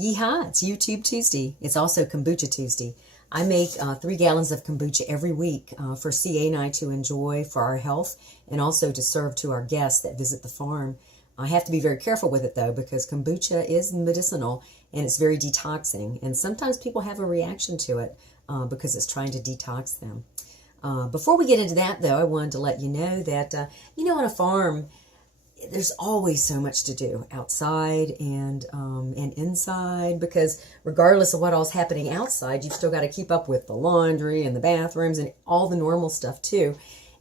Yeehaw, it's YouTube Tuesday. It's also Kombucha Tuesday. I make 3 gallons of kombucha every week for CA and I to enjoy for our health and also to serve to our guests that visit the farm. I have to be very careful with it though because kombucha is medicinal and it's very detoxing. And sometimes people have a reaction to it because it's trying to detox them. Before we get into that though, I wanted to let you know that, on a farm, there's always so much to do outside and inside because regardless of what all's happening outside, you've still got to keep up with the laundry and the bathrooms and all the normal stuff too.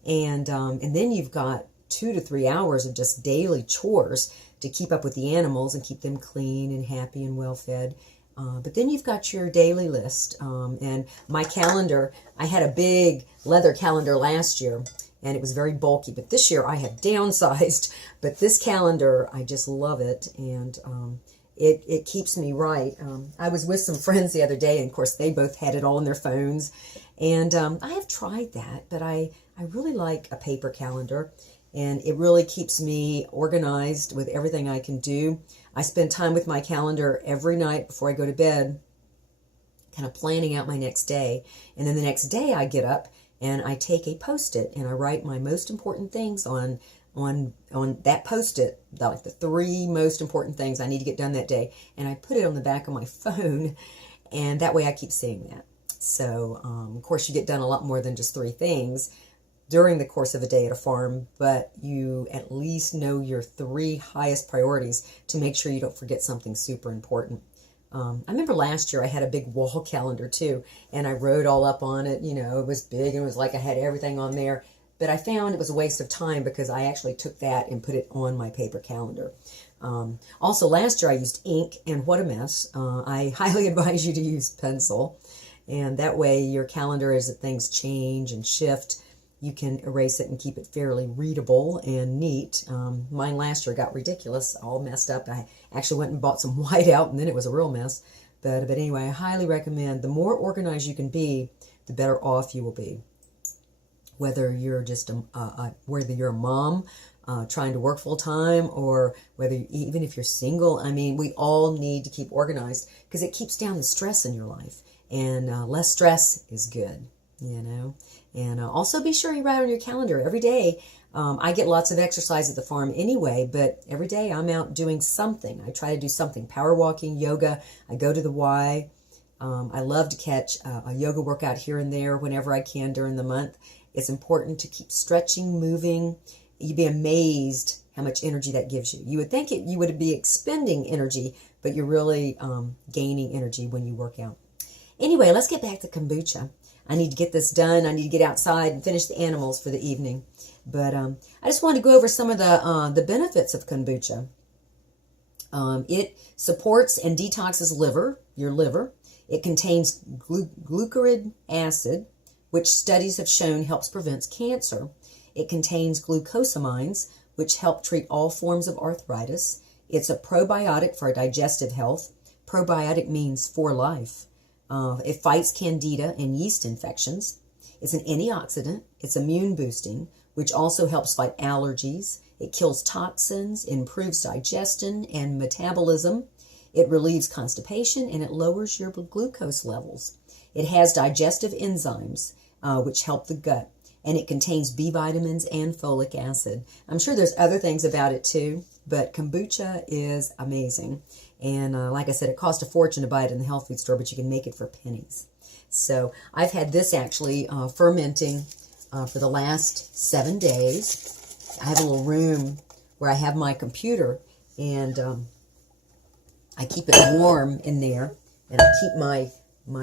And then you've got 2 to 3 hours of just daily chores to keep up with the animals and keep them clean and happy and well fed. But then you've got your daily list. And my calendar, I had a big leather calendar last year. And it was very bulky. But this year I have downsized. But this calendar, I just love it. And it keeps me right. I was with some friends the other day. And, of course, they both had it all on their phones. And I have tried that. But I really like a paper calendar. And it really keeps me organized with everything I can do. I spend time with my calendar every night before I go to bed, kind of planning out my next day. And then the next day I get up and I take a Post-it and I write my most important things on that Post-it, like the 3 most important things I need to get done that day. And I put it on the back of my phone, and that way I keep seeing that. So, of course, you get done a lot more than just 3 things during the course of a day at a farm, but you at least know your 3 highest priorities to make sure you don't forget something super important. I remember last year I had a big wall calendar too, and I wrote all up on it. It was big and it was like I had everything on there, but I found it was a waste of time because I actually took that and put it on my paper calendar. Also, last year I used ink, and what a mess. I highly advise you to use pencil, and that way your calendar, as things change and shift, you can erase it and keep it fairly readable and neat. Mine last year got ridiculous, all messed up. I actually went and bought some whiteout, and then it was a real mess. But anyway, I highly recommend the more organized you can be, the better off you will be. Whether you're just whether you're a mom trying to work full time, or even if you're single, we all need to keep organized because it keeps down the stress in your life, and less stress is good. And also be sure you write on your calendar every day. I get lots of exercise at the farm anyway, but every day I'm out doing something. I try to do something, power walking, yoga. I go to the Y. I love to catch a yoga workout here and there whenever I can during the month. It's important to keep stretching, moving. You'd be amazed how much energy that gives you. You would think you would be expending energy, but you're really gaining energy when you work out. Anyway, let's get back to kombucha. I need to get this done. I need to get outside and finish the animals for the evening. But I just wanted to go over some of the benefits of kombucha. It supports and detoxes your liver. It contains glucuric acid, which studies have shown helps prevent cancer. It contains glucosamines, which help treat all forms of arthritis. It's a probiotic for digestive health. Probiotic means for life. It fights candida and yeast infections. It's an antioxidant. It's immune boosting, which also helps fight allergies. It kills toxins, improves digestion and metabolism. It relieves constipation, and it lowers your glucose levels. It has digestive enzymes, which help the gut, and it contains B vitamins and folic acid. I'm sure there's other things about it too, but kombucha is amazing. And like I said, it costs a fortune to buy it in the health food store, but you can make it for pennies. So I've had this actually fermenting for the last 7 days. I have a little room where I have my computer, and I keep it warm in there, and I keep my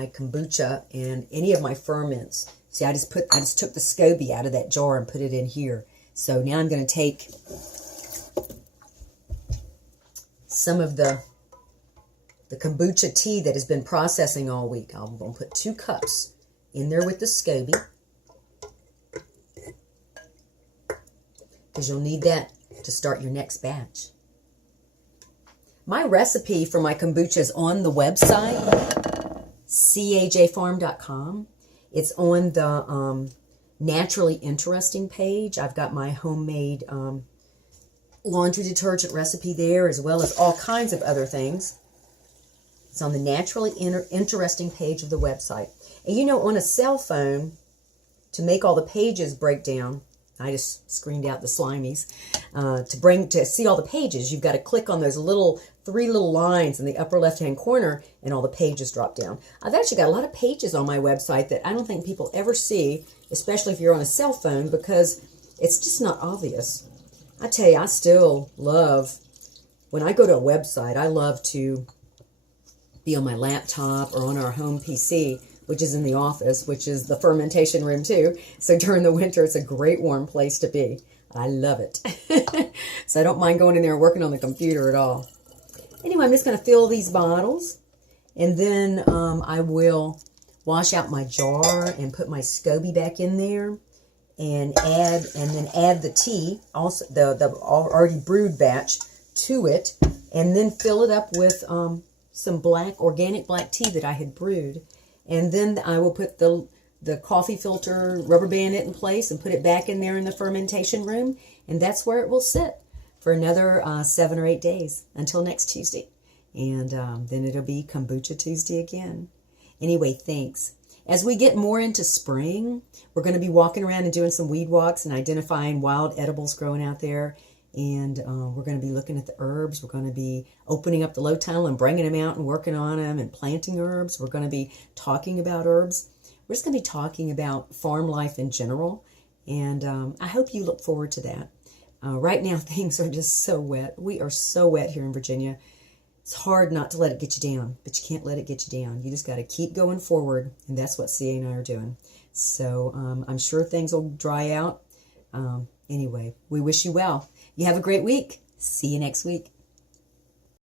kombucha and any of my ferments. See, I just took the SCOBY out of that jar and put it in here. So now I'm going to take some of the kombucha tea that has been processing all week. I'm going to put 2 cups in there with the SCOBY, because you'll need that to start your next batch. My recipe for my kombucha is on the website, cajfarm.com. It's on the Naturally Interesting page. I've got my homemade laundry detergent recipe there, as well as all kinds of other things. It's on the naturally interesting page of the website. And you know, on a cell phone, to make all the pages break down, I just screened out the slimies. To see all the pages, you've got to click on those three little lines in the upper left-hand corner, and all the pages drop down. I've actually got a lot of pages on my website that I don't think people ever see, especially if you're on a cell phone, because it's just not obvious. I tell you, I still love, when I go to a website, I love to be on my laptop or on our home PC, which is in the office, which is the fermentation room too. So during the winter, it's a great warm place to be. I love it. So I don't mind going in there and working on the computer at all. Anyway, I'm just going to fill these bottles, and then I will wash out my jar and put my SCOBY back in there, and then add the tea, also the already brewed batch, to it, and then fill it up with some organic black tea that I had brewed. And then I will put the coffee filter, rubber band it in place, and put it back in there in the fermentation room. And that's where it will sit for another 7 or 8 days until next Tuesday. And then it'll be Kombucha Tuesday again. Anyway, thanks. As we get more into spring, we're going to be walking around and doing some weed walks and identifying wild edibles growing out there. And we're going to be looking at the herbs. We're going to be opening up the low tunnel and bringing them out and working on them and planting herbs. We're going to be talking about herbs. We're just going to be talking about farm life in general. And I hope you look forward to that. Right now, things are just so wet. We are so wet here in Virginia. It's hard not to let it get you down, but you can't let it get you down. You just got to keep going forward. And that's what CA and I are doing. So I'm sure things will dry out. Anyway, we wish you well. You have a great week. See you next week.